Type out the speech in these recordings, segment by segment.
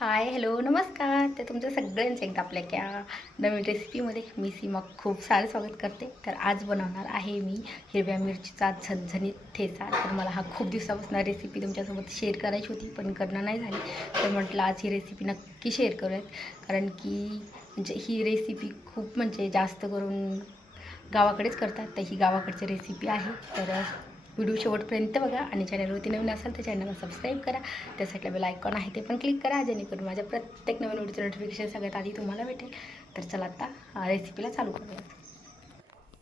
Hi hello नमस्कार. तर तुमचं सगळ्यांचं एकदा आपल्या क्या नवीन रेसिपीमध्ये मी सीमा खूप सारं स्वागत करते. तर आज बनवणार आहे मी हिरव्या मिरचीचा झणझणीत ठेचा. तर मला हा खूप दिवसापासून रेसिपी तुमच्यासोबत शेअर करायची होती पण करणं नाही झाली. तर म्हटलं आज ही रेसिपी नक्की शेअर करूयात. कारण की म्हणजे ही रेसिपी खूप म्हणजे जास्त करून गावाकडेच करतात तर ही गावाकडची रेसिपी आहे. तर व्हिडिओ शेवटपर्यंत बघा आणि चॅनलवरती नवीन असाल तर चॅनलला सबस्क्राईब करा. त्यासाठी बेल आयकॉन आहे ते पण क्लिक करा जेणेकरून माझ्या प्रत्येक नवीन व्हिडिओचं नोटिफिकेशन सगळ्यात आधी तुम्हाला भेटेल. तर चला आता रेसिपीला चालू करूया.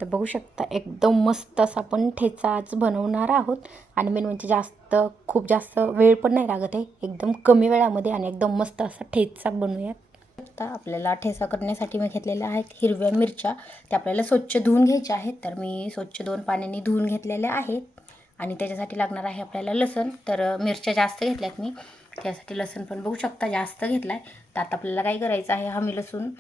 तर बघू शकता एकदम मस्त असा आपण ठेचा आज बनवणार आहोत. आणि मेन म्हणजे जास्त खूप जास्त वेळ पण नाही लागत आहे. एकदम कमी वेळामध्ये आणि एकदम मस्त असा ठेचा बनवूयात. आता आपल्याला ठेचा करण्यासाठी मी घेतलेल्या आहेत हिरव्या मिरच्या. त्या आपल्याला स्वच्छ धुवून घ्यायच्या आहेत. तर मी स्वच्छ दोन पाण्याने धुवून घेतलेल्या आहेत. आणि त्याच्यासाठी लागणार आहे आपल्याला लसण. तर मिरच्या जास्त घेतल्यात मी. त्यासाठी लसूण पण बघू शकता जास्त घेतला आहे तर आता आपल्याला काय करायचं आहे हमी लसूण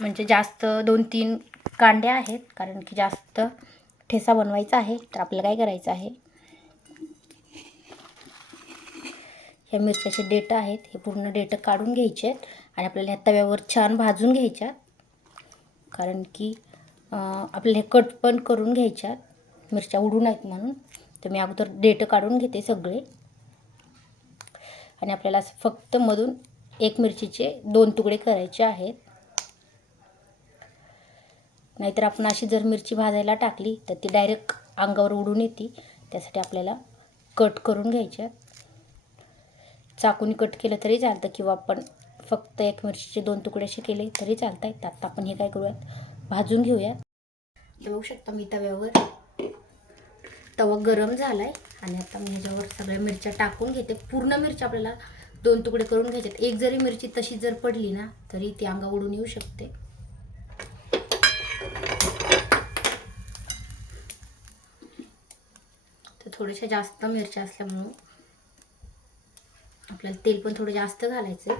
म्हणजे जास्त दोन तीन कांड्या आहेत कारण की जास्त ठेसा बनवायचा आहे. तर आपल्याला काय करायचं आहे ह्या मिरच्याचे डेट आहेत हे पूर्ण डेट काढून घ्यायचे आहेत. आणि आपल्याला ह्या तव्यावर छान भाजून घ्यायच्यात कारण की आपल्याला हे कट पण करून घ्यायच्यात मिरच्या उडू नाहीत म्हणून. तर मी अगोदर डेटं काढून घेते सगळे. आणि आपल्याला फक्त मधून एक मिरचीचे दोन तुकडे करायचे आहेत. नाहीतर आपण अशी जर मिरची भाजायला टाकली तर ती डायरेक्ट अंगावर उडून येते. त्यासाठी आपल्याला कट करून घ्यायच्या चाकून कट केलं तरी चालतं किंवा आपण फक्त एक मिरचीचे दोन तुकडे असे केले तरी चालत आहेत आत्ता आपण हे काय करूयात? भाजून घेऊयात. बघू शकता मी तव्यावर. तवा गरम झाला आहे आणि आता मी ह्याच्यावर सगळ्या मिरच्या टाकून घेते. पूर्ण मिरच्या आपल्याला दोन तुकडे करून घ्यायच्यात. एक जरी मिरची तशी जर पडली ना तरी ती अंगा उडून येऊ शकते. तर थोड्याशा जास्त मिरच्या असल्यामुळं आपल्याला तेल पण थोडं जास्त घालायचं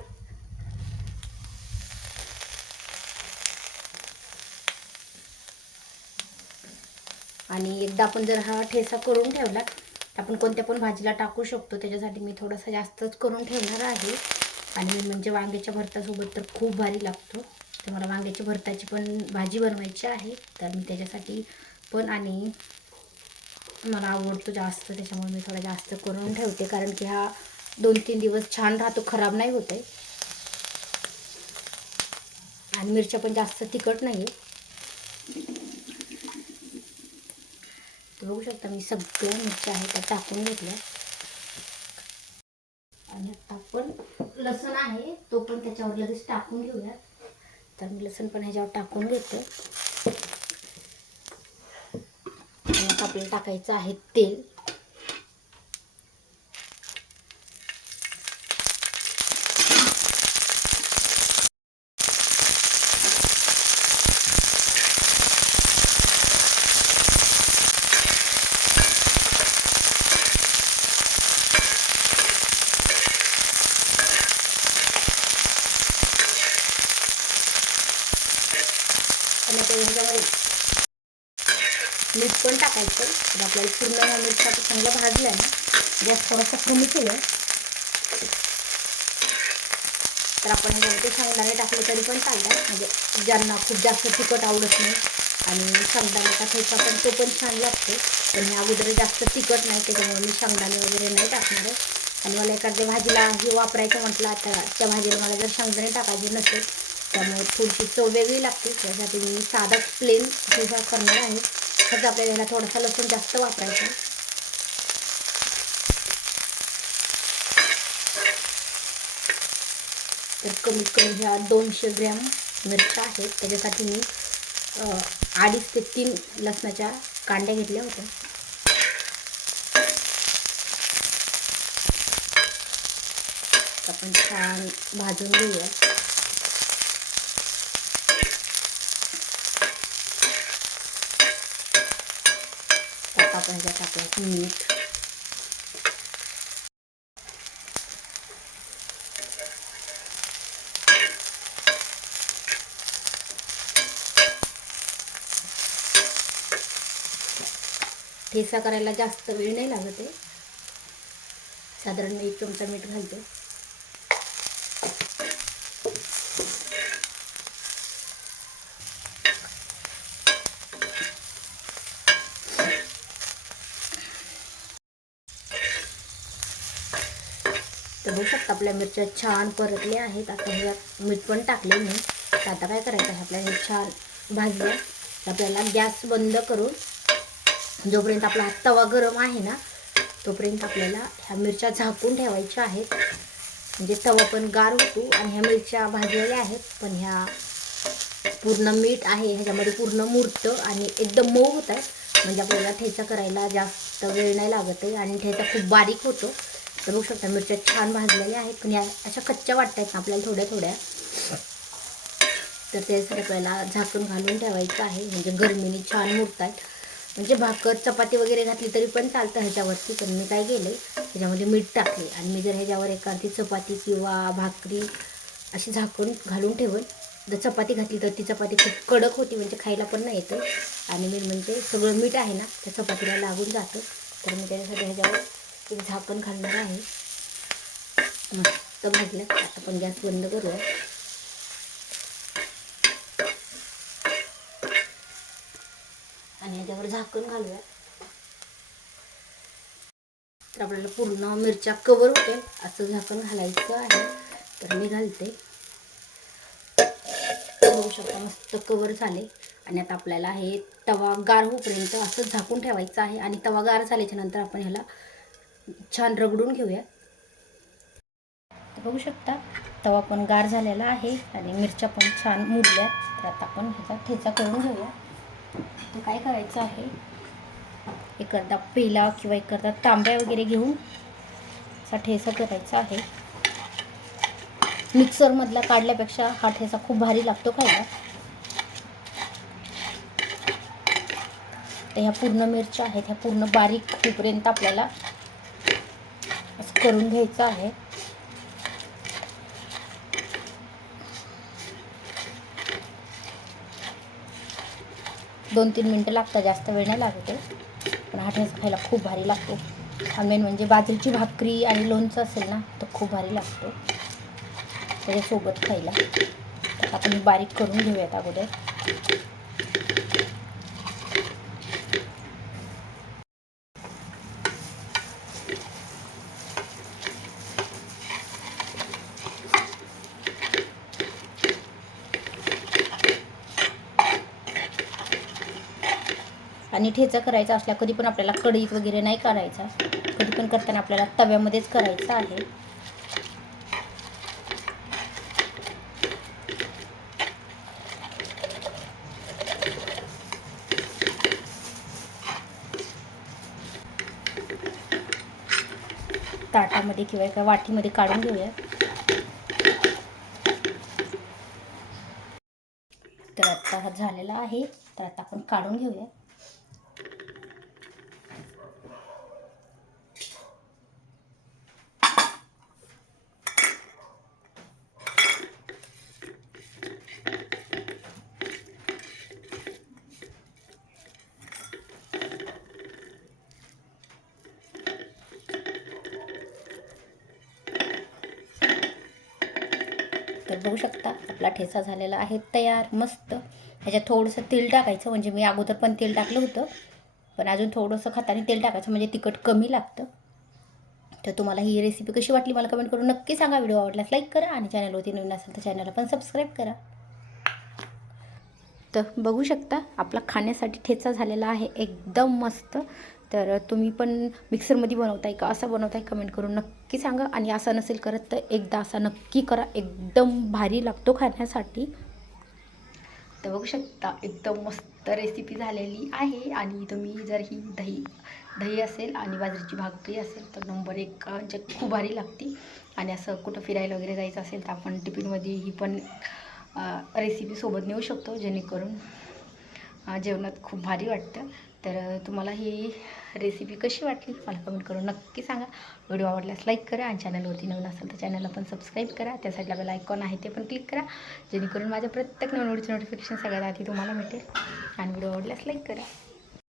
आणि एकदा आपण जर हा ठेसा करून ठेवला तर आपण कोणत्या पण भाजीला टाकू शकतो. त्याच्यासाठी मी थोडासा जास्तच करून ठेवणार आहे. आणि म्हणजे वांग्याच्या भरतासोबत तर खूप भारी लागतो. तर मला वांग्याच्या भरताची पण भाजी बनवायची आहे. तर मी त्याच्यासाठी पण आणि मला आवडतो जास्त त्याच्यामुळे मी थोडा जास्त करून ठेवते. कारण की हा दोन तीन दिवस छान राहतो खराब नाही होत आहे आणि मिरच्या पण जास्त तिखट नाही आहे बघू शकता मी सगळ्या मिरच्या आहेत त्या टाकून घेतल्या. आणि आता आपण लसण आहे तो पण त्याच्यावर लगेच टाकून घेऊया. तर मी लसण पण ह्याच्यावर टाकून घेते. आणि आपल्याला टाकायचं आहे तेल आणि आता ह्याच्यामध्ये मीठ पण टाकायचं आणि आपल्याला पूर्ण ह्या मिरच्या चांगलं आहे ना गॅस थोडासा कमी केलं तर आपण ह्याच्यामध्ये शेंगदाणे टाकले तरी पण चालतात. म्हणजे ज्यांना खूप जास्त तिखट आवडत नाही आणि शेंगदाणे टाकायचा पण तो पण छान लागतो. पण हे अगोदर जास्त तिखट नाही त्याच्यामुळे मी शेंगदाणे वगैरे नाही टाकणार आहे. आणि मला एखाद्या भाजीला हे वापरायचं म्हटलं आता त्या भाजीला मला जर शेंगदाणे टाकायचे नसेल त्यामुळे थोडीशी चव वेगळी लागते. त्यासाठी मी साधा प्लेन हे करणार आहे. खरंच आपल्याला ह्याला थोडासा लसूण जास्त वापरायचा. तर कमीत कमी ह्या दोनशे ग्रॅम मिरच्या आहेत. त्याच्यासाठी मी अडीच ते तीन लसणाच्या कांड्या घेतल्या होत्या. आपण छान भाजून घेऊया. आपण ह्याच्यात टाकूया मीठ ठेसा करायला जास्त वेळ नाही लागत आहे. साधारण मी एक चमचा मीठ घालतो तर बघू शकता आपल्या मिरच्या छान परतल्या आहेत. आता ह्याच्यात मीठ पण टाकले मी. आता काय करायचं आहे? आपल्याला हे छान भाजलं आपल्याला गॅस बंद करून जोपर्यंत आपला हा तवा गरम आहे ना तोपर्यंत आपल्याला ह्या मिरच्या झाकून ठेवायच्या आहेत. म्हणजे तवा पण गार होतो आणि ह्या मिरच्या भाजलेल्या आहेत. पण ह्या पूर्ण मीठ आहे ह्याच्यामध्ये पूर्ण मुरतं आणि एकदम मऊ होत आहे म्हणजे आपल्याला ठेचा करायला जास्त वेळ नाही लागत आहे आणि ठेचा खूप बारीक होतो. तर बघू शकता मिरच्या छान भाजलेल्या आहेत पण या अशा कच्च्या वाटत आहेत आपल्याला थोड्या थोड्या. तर त्यासाठी आपल्याला झाकून घालून ठेवायचं आहे म्हणजे गरमीने छान मुरतात आहेत म्हणजे भाकर चपाती वगैरे घातली तरी पण चालतं ह्याच्यावरती पण मी काय केलं त्याच्यामध्ये मीठ टाकले आणि मी जर ह्याच्यावर एखादी चपाती किंवा भाकरी अशी झाकून घालून ठेवून जर चपाती घातली तर ती चपाती खूप कडक होती म्हणजे खायला पण नाही येतं. आणि मी म्हणजे सगळं मीठ आहे ना त्या चपातीला लागून जातं. तर मी त्याच्यासाठी ह्याच्यावर एक झाकण घालणार आहे. मस्त भाजलं. आता आपण गॅस बंद करूया. आणि याच्यावर झाकण घालूया. तर आपल्याला पूर्ण मिरच्या कवर होतील असं झाकण घालायचं आहे. तर मी घालते. बघू शकता मस्त कवर झाले. आणि आता आपल्याला हे तवा गार होईपर्यंत असं झाकून ठेवायचं आहे. आणि तवा गार झाल्याच्यानंतर आपण ह्याला छान रगडून घेऊया. तर बघू शकता तवा पण गार झालेला आहे आणि मिरच्या पण छान मुरल्या. तर आता आपण ह्याचा ठेचा करून घेऊया. तर काय करायचं आहे? एखादा पेला किंवा एखादा तांब्या वगैरे घेऊन असा ठेचा करायचा आहे. मिक्सरमधला काढल्यापेक्षा हा ठेचा खूप भारी लागतो खायला. तर ह्या पूर्ण मिरच्या आहेत ह्या पूर्ण बारीक होईपर्यंत आपल्याला करून घ्यायचं आहे. दोन तीन मिनटं लागतात जास्त वेळ नाही लागते पण हा ठेस खायला खूप भारी लागतो. हा मेन म्हणजे बाजरीची भाकरी आणि लोणचं असेल ना तर खूप भारी लागतो. त्याच्यासोबत खायला. आपण बारीक करून घेऊयात अगोदर. आणि ठेचा करायचा असला कधी पण आपल्याला कढईत वगैरे नाही करायचा. कधी पण करताना आपल्याला तव्यामध्येच करायचं आहे. ताटामध्ये किंवा एका वाटीमध्ये काढून घेऊया. तर आता हा झालेला आहे. तर आता आपण काढून घेऊया. तर बघू शकता आपला ठेचा झालेला आहे तयार मस्त. ह्याच्यात थोडंसं तेल टाकायचं म्हणजे मी अगोदर पण तेल टाकलं होतं. पण अजून थोडंसं खाताने तेल टाकायचं म्हणजे तिखट कमी लागतं. तर तुम्हाला ही रेसिपी कशी वाटली मला कमेंट करून नक्की सांगा. व्हिडिओ आवडल्यास लाईक करा आणि चॅनलवरती नवीन असेल तर चॅनलला पण सबस्क्राईब करा. तर बघू शकता आपला खाण्यासाठी ठेचा झालेला आहे एकदम मस्त. तर तुम्ही पण मिक्सरमध्ये बनवताय का? असा बनवताय कमेंट करून नक्की सांगा. आणि असा नसेल करत तर एकदा असा नक्की करा. एकदम भारी लागतो खाण्यासाठी. तर बघू शकता एकदम मस्त रेसिपी झालेली आहे. आणि तुम्ही जर ही दही दही असेल आणि बाजरीची भाकरी असेल तर नंबर एक म्हणजे खूप भारी लागते. आणि असं कुठं फिरायला वगैरे जायचं असेल तर आपण टिफिनमध्ये ही पण रेसिपी सोबत नेऊ शकतो जेणेकरून जेवणात खूप भारी वाटतं. तर तुम्हाला ही रेसिपी कशी वाटली? मला कमेंट करून नक्की सांगा. व्हिडिओ आवडल्यास लाईक करा आणि चॅनलवरती नवीन असेल तर चॅनलला पण सबस्क्राईब करा. त्या साईडला बेल आयकॉन आहे ते पण क्लिक करा. जेणेकरून माझ्या प्रत्येक नवीन व्हिडिओची नोटिफिकेशन सगळ्यात आधी तुम्हाला भेटेल आणि व्हिडिओ आवडल्यास लाईक करा.